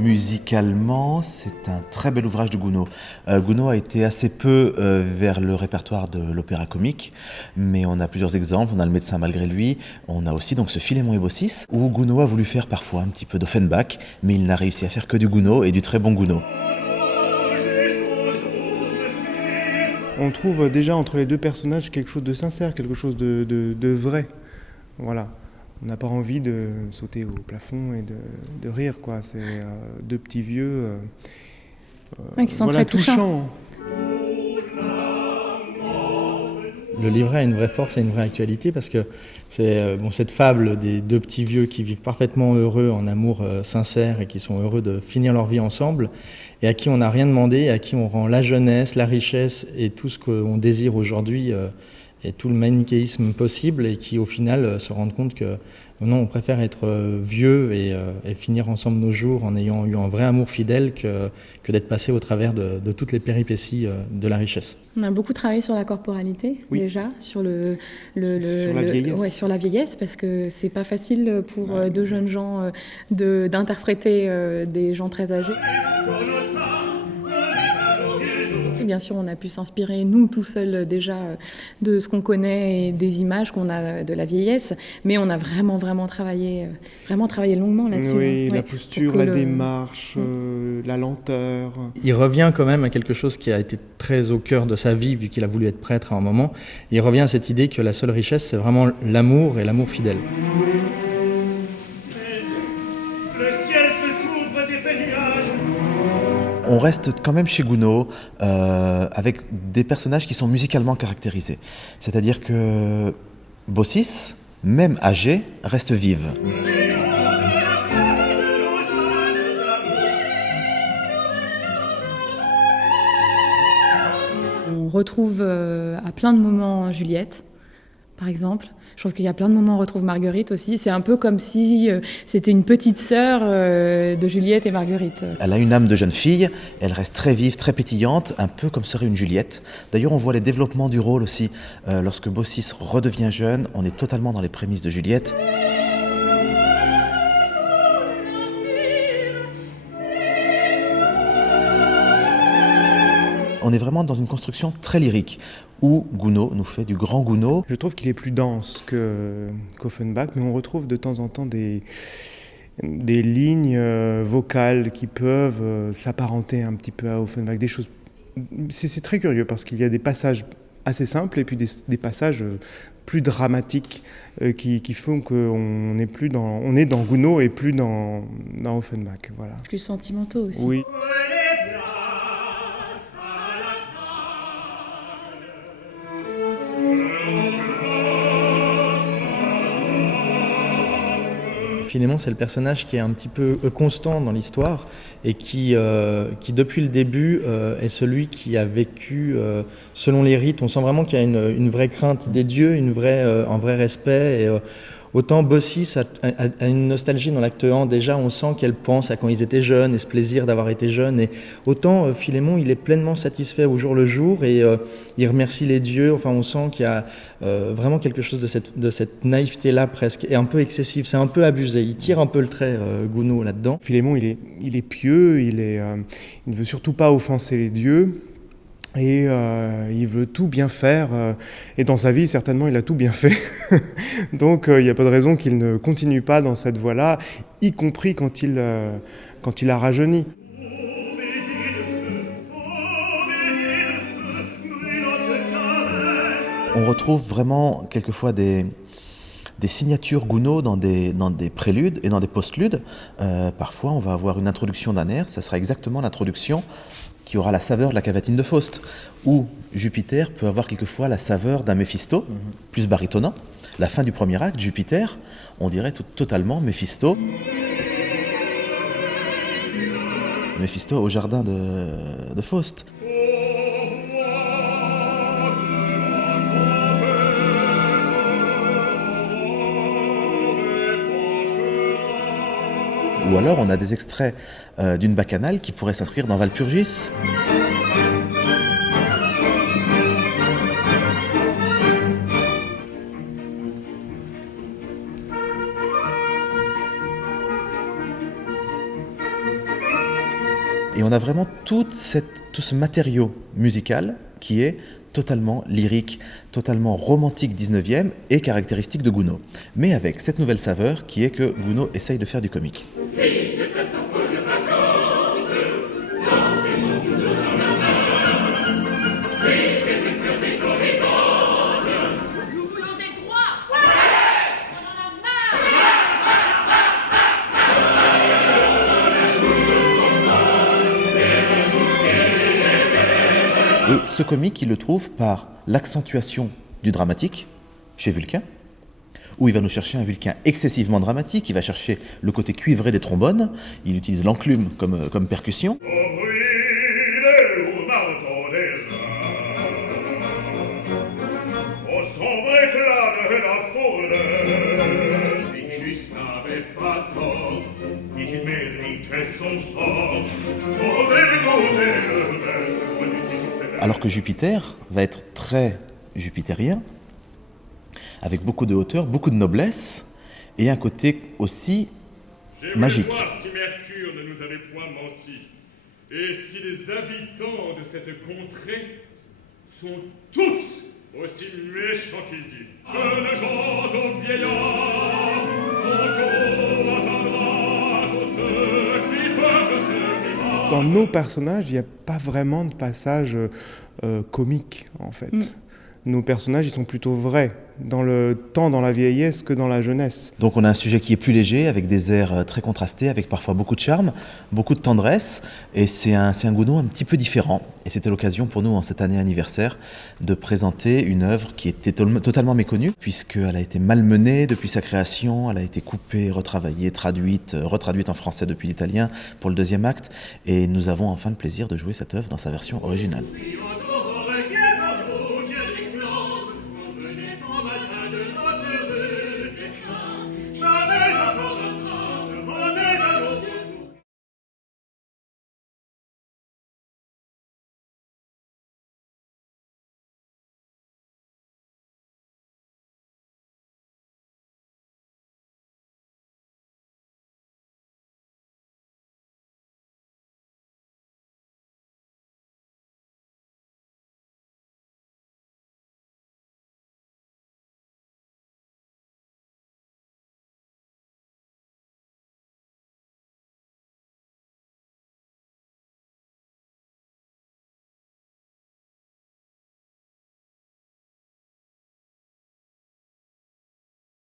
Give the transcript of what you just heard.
Musicalement, c'est un très bel ouvrage de Gounod. Gounod a été assez peu vers le répertoire de l'opéra comique, mais on a plusieurs exemples. On a Le Médecin malgré lui, on a aussi donc ce Philémon et Baucis, où Gounod a voulu faire parfois un petit peu d'Offenbach, mais il n'a réussi à faire que du Gounod et du très bon Gounod. On trouve déjà entre les deux personnages quelque chose de sincère, quelque chose de vrai. Voilà. On n'a pas envie de sauter au plafond et de rire, quoi. C'est deux petits vieux, Qui sont voilà, très touchants. Le livret a une vraie force et une vraie actualité parce que c'est cette fable des deux petits vieux qui vivent parfaitement heureux en amour sincère et qui sont heureux de finir leur vie ensemble et à qui on n'a rien demandé, à qui on rend la jeunesse, la richesse et tout ce qu'on désire aujourd'hui et tout le manichéisme possible et qui au final se rendent compte que non, on préfère être vieux et finir ensemble nos jours en ayant eu un vrai amour fidèle que d'être passé au travers de toutes les péripéties de la richesse. On a beaucoup travaillé sur la corporalité, Oui. déjà, sur Sur la vieillesse. Ouais, sur la vieillesse, parce que c'est pas facile pour deux jeunes gens d'interpréter des gens très âgés. Et bien sûr, on a pu s'inspirer, nous, tout seuls, déjà, de ce qu'on connaît et des images qu'on a de la vieillesse. Mais on a vraiment travaillé longuement là-dessus. Oui, hein. la Ouais, posture, pour que la démarche, la lenteur. Il revient quand même à quelque chose qui a été très au cœur de sa vie, vu qu'il a voulu être prêtre à un moment. Il revient à cette idée que la seule richesse, c'est vraiment l'amour et l'amour fidèle. Le ciel se couvre des nuages. On reste quand même chez Gounod avec des personnages qui sont musicalement caractérisés. C'est-à-dire que Baucis, même âgée, reste vive. On retrouve à plein de moments Juliette, par exemple. Je trouve qu'il y a plein de moments où on retrouve Marguerite aussi. C'est un peu comme si c'était une petite sœur de Juliette et Marguerite. Elle a une âme de jeune fille, elle reste très vive, très pétillante, un peu comme serait une Juliette. D'ailleurs, on voit les développements du rôle aussi. Lorsque Baucis redevient jeune, on est totalement dans les prémices de Juliette. On est vraiment dans une construction très lyrique, où Gounod nous fait du grand Gounod. Je trouve qu'il est plus dense qu'Offenbach, mais on retrouve de temps en temps des lignes vocales qui peuvent s'apparenter un petit peu à Offenbach. Des choses. C'est très curieux parce qu'il y a des passages assez simples et puis des passages plus dramatiques qui font qu'on est plus on est dans Gounod et plus dans Offenbach. Voilà. Plus sentimentaux aussi. Oui. Philémon, c'est le personnage qui est un petit peu constant dans l'histoire et qui depuis le début, est celui qui a vécu selon les rites. On sent vraiment qu'il y a une vraie crainte des dieux, un vrai respect. Et, autant Baucis a une nostalgie dans l'acte 1, déjà on sent qu'elle pense à quand ils étaient jeunes et ce plaisir d'avoir été jeune. Et autant Philémon, il est pleinement satisfait au jour le jour et il remercie les dieux. Enfin, on sent qu'il y a vraiment quelque chose de cette naïveté-là presque, et un peu excessive, c'est un peu abusé. Il tire un peu le trait, Gounod, là-dedans. Philémon, il est pieux, il ne veut surtout pas offenser les dieux. Et il veut tout bien faire, et dans sa vie, certainement, il a tout bien fait. Donc, il n'y a pas de raison qu'il ne continue pas dans cette voie-là, y compris quand il a rajeuni. On retrouve vraiment quelquefois des signatures Gounod dans des préludes et dans des postludes. Parfois, on va avoir une introduction d'un air, ça sera exactement l'introduction qui aura la saveur de la cavatine de Faust, où Jupiter peut avoir quelquefois la saveur d'un Méphisto, plus barytonnant. La fin du premier acte, Jupiter, on dirait totalement Méphisto. Méphisto au jardin de Faust. Ou alors on a des extraits d'une bacchanale qui pourraient s'inscrire dans Walpurgis. Et on a vraiment tout ce matériau musical qui est totalement lyrique, totalement romantique 19e et caractéristique de Gounod. Mais avec cette nouvelle saveur qui est que Gounod essaye de faire du comique. Nous voulons des droits. On en a marre. Et ce comique, il le trouve par l'accentuation du dramatique chez Vulcain, où il va nous chercher un Vulcain excessivement dramatique, il va chercher le côté cuivré des trombones, il utilise l'enclume comme percussion. Alors que Jupiter va être très jupitérien, avec beaucoup de hauteur, beaucoup de noblesse, et un côté aussi magique. Je voulais voir si Mercure ne nous avait point menti, et si les habitants de cette contrée sont tous aussi méchants qu'il dit. Que les gens aux vieillards, son dos attendra tous ceux qui peuvent se vivre. Dans nos personnages, il n'y a pas vraiment de passage comique, en fait. Nos personnages, ils sont plutôt vrais, tant dans la vieillesse que dans la jeunesse. Donc on a un sujet qui est plus léger, avec des airs très contrastés, avec parfois beaucoup de charme, beaucoup de tendresse, et c'est un Gounod un petit peu différent. Et c'était l'occasion pour nous, en cette année anniversaire, de présenter une œuvre qui était totalement méconnue, puisqu'elle a été malmenée depuis sa création, elle a été coupée, retravaillée, retraduite en français depuis l'italien pour le deuxième acte, et nous avons enfin le plaisir de jouer cette œuvre dans sa version originale.